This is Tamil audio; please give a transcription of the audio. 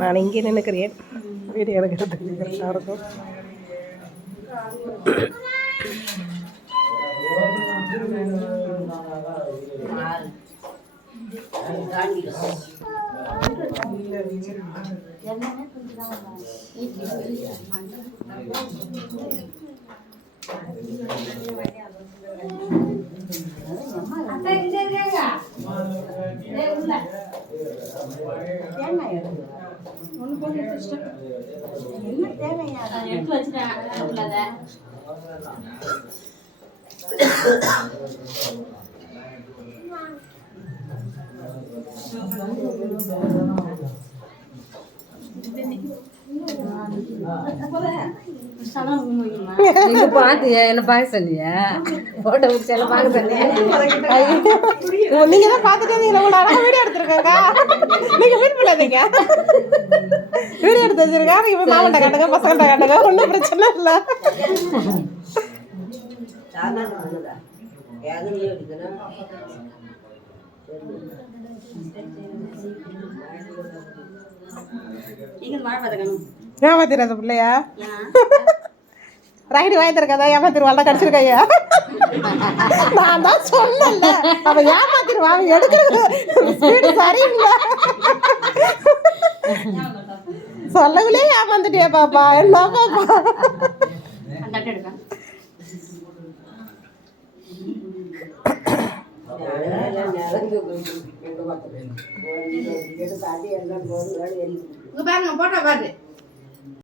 நான் இங்கே நினைக்கிறேன். வீடியோ எடுக்கிறதுக்கு கரெக்டாக இருக்கும். பாத்தியா என்ன பார்க்க சொன்னியா? போட்டோ பிடிச்சாலும் பார்க்க சொன்னியா? நீங்க தான் பார்த்துட்டு வீடியோ எடுத்துருக்கேங்க. நீங்க வீட் பண்ணாதீங்க. வீடியோ எடுத்து வச்சிருக்கா. நீங்க மாமன்ட்ட காட்டுங்க, பசங்கள்ட்ட காட்டுங்க, ஒன்றும் பிரச்சனை இல்லை. ஏமாத்திராத பிள்ளையா? ரைடு வாய்த்திருக்காதா? ஏமாத்திருவாள் கடிச்சிருக்கையா? நான் தான் சொன்னேன்ல, அவன் ஏமாத்திருவான். எடுக்கிறது ஸ்பீடு சரியில்லை. சொல்லவில்லையே ஏமாந்துட்டியா பாப்பா? என்ன பாப்பா? பாருங்க போட்டோ பாரு.